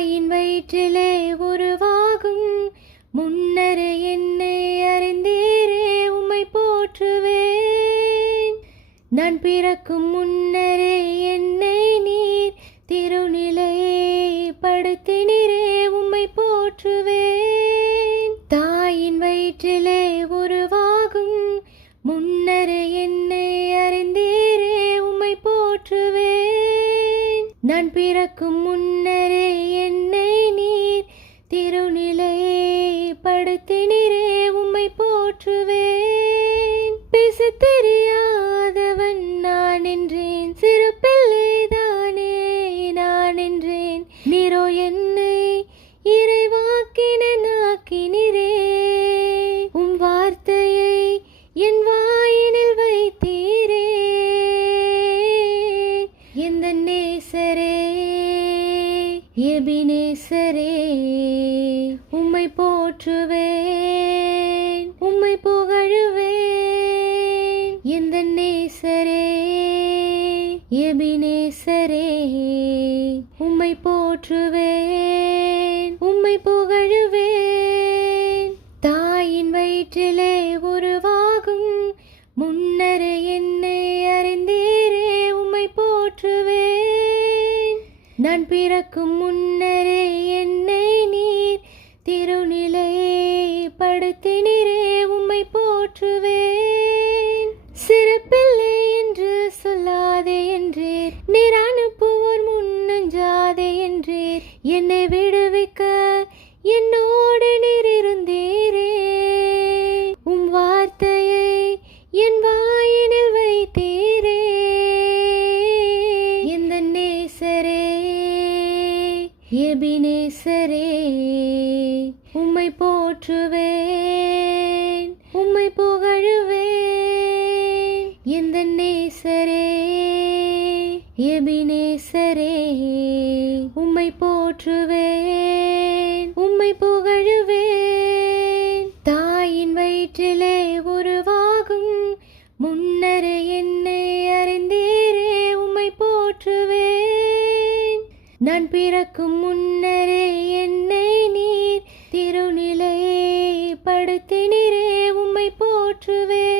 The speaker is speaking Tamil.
தாயின் வயிற்றிலே உருவாகும் முன்னரே என்னை அறிந்தீரே, உம்மை போற்றுவேன். நான் பிறக்கும் முன்னரே என்னை நீர் திருநிலைப்படுத்தினீரே, உம்மை போற்றுவேன். தாயின் வயிற்றிலே உருவாகும் முன்னரே என்னை அறிந்தீரே, உம்மை போற்றுவேன். நான் பிறக்கும் முன்னரே என்னை நீர் திருநிலைப்படுத்தினீரே, உம்மை போற்றுவேன். பேச தெரியாதவன் நான் என்றேன், சிறு பிள்ளைதானே நான் என்றேன். நீரோ என்னை இறைவாக்கினனாக்கினீரே, உம் வார்த்தையை என் வாயினில் வைத்தீரே. எந்த நேசரே எபினேசரே, உம்மை போற்றுவேன், உம்மை புகழுவேன். எந்த நேசரே எபினேசரே, உம்மை போற்றுவேன், உம்மை புகழுவேன். தாயின் வயிற்றிலே உருவாகும் முன்னரே என்னை அறிந்தீரே, உம்மை போற்றுவேன். நான் பிறக்கும் முன்னரே என்னை நீர் திருநிலைப்படுத்தினீரே, உம்மை போற்றுவேன். சிறப்பில்லை என்று சொல்லாதே என்றீர், நீர் அனுப்புவோர் முன்னஞ்சாதே என்றீர். என்னை விடுவிக்க என்னோடு நீர் இருந்தீரே, உம் வார்த்தையை என் வாயினில் வைத்தீரே. எந்த நேசரே எபினேசரே, உம்மை போற்றுவேன், உம்மை புகழுவேன். எந்த நேசரே எபினேசரே, உம்மை போற்றுவேன், உம்மை புகழுவேன். தாயின் வயிற்றிலே உருவாகும் முன்னரே என்னை அறிந்தீரே, உம்மை போற்றுவேன். நான் பிறக்கும் முன்னரே என்னை நீர் திருநிலைப்படுத்தினீரே, உம்மை போற்றுவேன்.